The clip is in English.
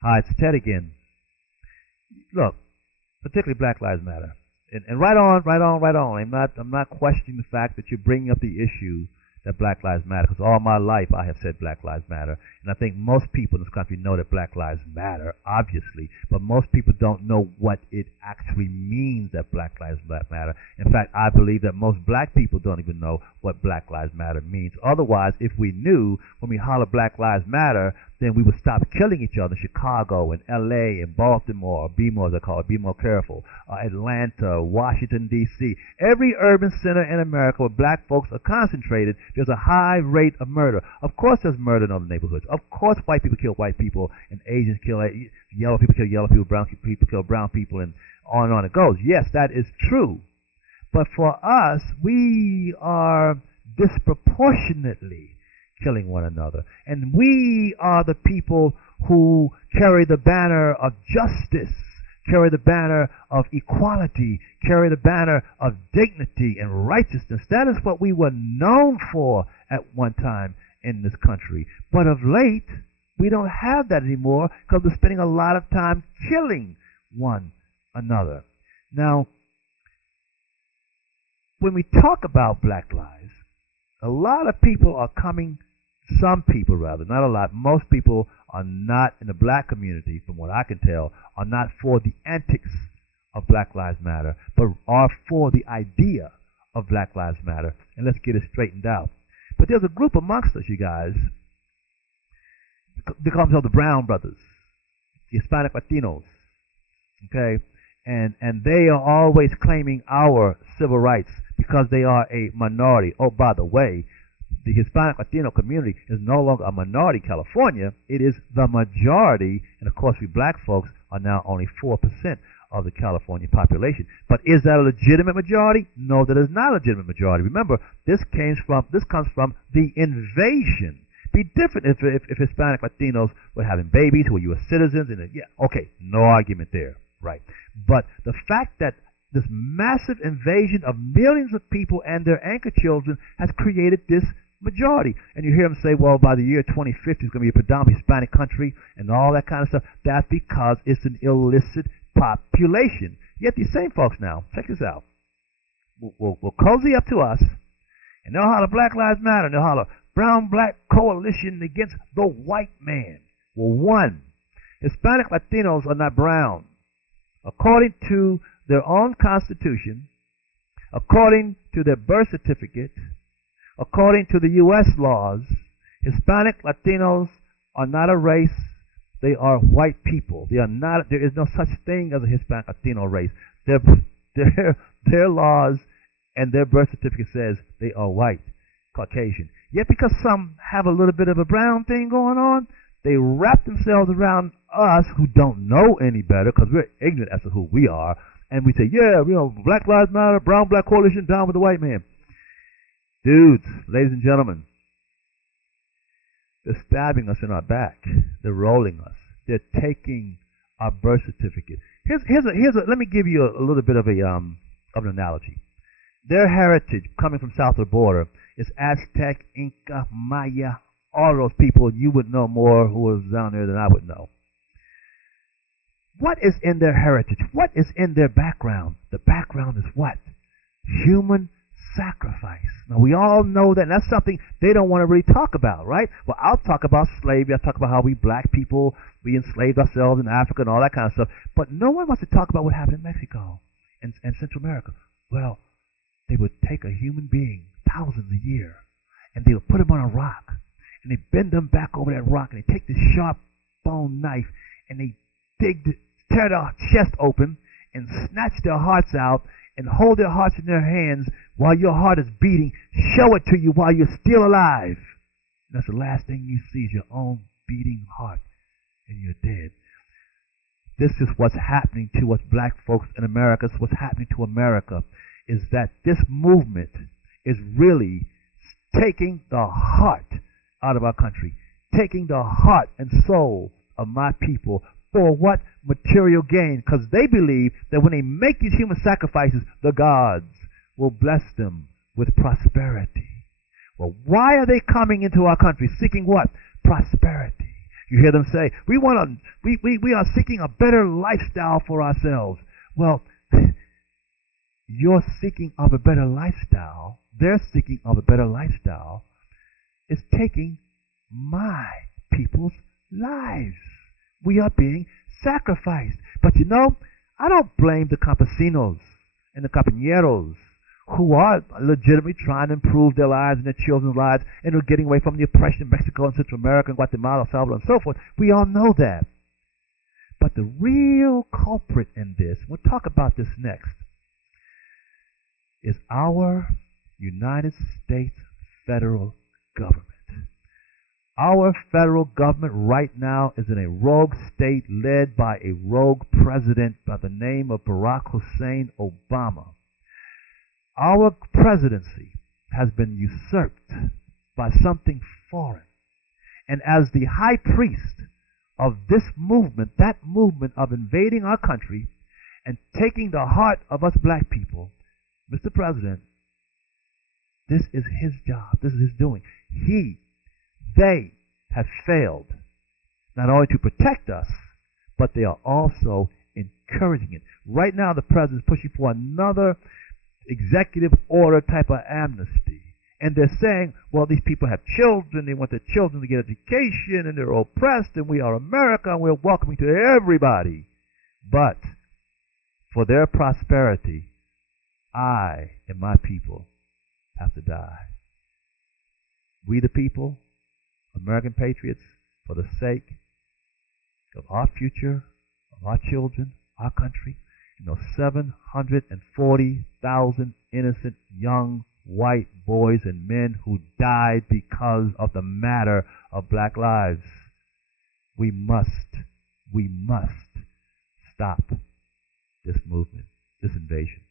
Hi, it's Ted again. Look, particularly Black Lives Matter. And right on, right on, right on. I'm not questioning the fact that you're bringing up the issue that Black Lives Matter, because all my life I have said Black Lives Matter, and I think most people in this country know that Black Lives Matter, obviously, but most people don't know what it actually means that Black Lives Matter. In fact, I believe that most black people don't even know what Black Lives Matter means. Otherwise, if we knew, when we holler Black Lives Matter, then we would stop killing each other in Chicago and L.A. and Baltimore, or be more, as they call it, be more careful, Atlanta, Washington, D.C. Every urban center in America where black folks are concentrated, there's a high rate of murder. Of course there's murder in other neighborhoods. Of course white people kill white people, and Asians kill yellow people, kill yellow people, brown people kill brown people, and on it goes. Yes, that is true. But for us, we are disproportionately killing one another. And we are the people who carry the banner of justice, carry the banner of equality, carry the banner of dignity and righteousness. That is what we were known for at one time in this country. But of late, we don't have that anymore because we're spending a lot of time killing one another. Now, when we talk about black lives, a lot of people are coming, some people rather, not a lot, most people are not in the black community, from what I can tell, are not for the antics of Black Lives Matter, but are for the idea of Black Lives Matter. And let's get it straightened out. But there's a group amongst us, you guys, they call themselves the Brown Brothers, the Hispanic Latinos, okay? And they are always claiming our civil rights because they are a minority. Oh, by the way, the Hispanic Latino community is no longer a minority in California. It is the majority, and of course we black folks are now only 4% of the California population. But is that a legitimate majority? No, that is not a legitimate majority. Remember, this comes from the invasion. Be different if Hispanic Latinos were having babies who were U.S. citizens, and yeah, okay, no argument there, right? But the fact that this massive invasion of millions of people and their anchor children has created this majority. And you hear them say, well, by the year 2050, it's going to be a predominantly Hispanic country and all that kind of stuff. That's because it's an illicit population. Yet these same folks now, check this out, will cozy up to us, and they'll holler Black Lives Matter, and they'll holler brown-black coalition against the white man. Well, one, Hispanic Latinos are not brown. According to their own constitution, according to their birth certificate, according to the U.S. laws, Hispanic Latinos are not a race. They are white people. They are not. There is no such thing as a Hispanic Latino race. Their laws and their birth certificate says they are white, Caucasian. Yet because some have a little bit of a brown thing going on, they wrap themselves around us who don't know any better because we're ignorant as to who we are. And we say, yeah, Black Lives Matter, brown-black coalition, down with the white man. Dudes, ladies and gentlemen, they're stabbing us in our back. They're rolling us. They're taking our birth certificate. Let me give you a little bit of an analogy. Their heritage, coming from south of the border, is Aztec, Inca, Maya, all those people. You would know more who was down there than I would know. What is in their heritage? What is in their background? The background is what? Human sacrifice. Now, we all know that, and that's something they don't want to really talk about, right? Well, I'll talk about slavery. I'll talk about how we black people, we enslaved ourselves in Africa and all that kind of stuff. But no one wants to talk about what happened in Mexico and Central America. Well, they would take a human being, thousands a year, and they would put him on a rock, and they bend them back over that rock, and they take this sharp bone knife, and they tear their chest open and snatch their hearts out and hold their hearts in their hands while your heart is beating, show it to you while you're still alive. And that's the last thing you see is your own beating heart, and you're dead. This is what's happening to us black folks in America. It's what's happening to America, is that this movement is really taking the heart out of our country, taking the heart and soul of my people. For what? Material gain. Because they believe that when they make these human sacrifices, the gods will bless them with prosperity. Well, why are they coming into our country seeking what? Prosperity. You hear them say, we are seeking a better lifestyle for ourselves. Well, you're seeking of a better lifestyle. They're seeking of a better lifestyle. It's taking my people's lives. We are being sacrificed. But you know, I don't blame the campesinos and the compañeros who are legitimately trying to improve their lives and their children's lives and are getting away from the oppression in Mexico and Central America and Guatemala, El Salvador, and so forth. We all know that. But the real culprit in this, we'll talk about this next, is our United States federal government. Our federal government right now is in a rogue state led by a rogue president by the name of Barack Hussein Obama. Our presidency has been usurped by something foreign. And as the high priest of this movement, that movement of invading our country and taking the heart of us black people, Mr. President, this is his job. This is his doing. They have failed not only to protect us, but they are also encouraging it. Right now, the president is pushing for another executive order type of amnesty. And they're saying, well, these people have children, they want their children to get education, and they're oppressed, and we are America, and we're welcoming to everybody. But for their prosperity, I and my people have to die. We the people, American patriots, for the sake of our future, of our children, our country, 740,000 innocent young white boys and men who died because of the matter of black lives. We must stop this movement, this invasion.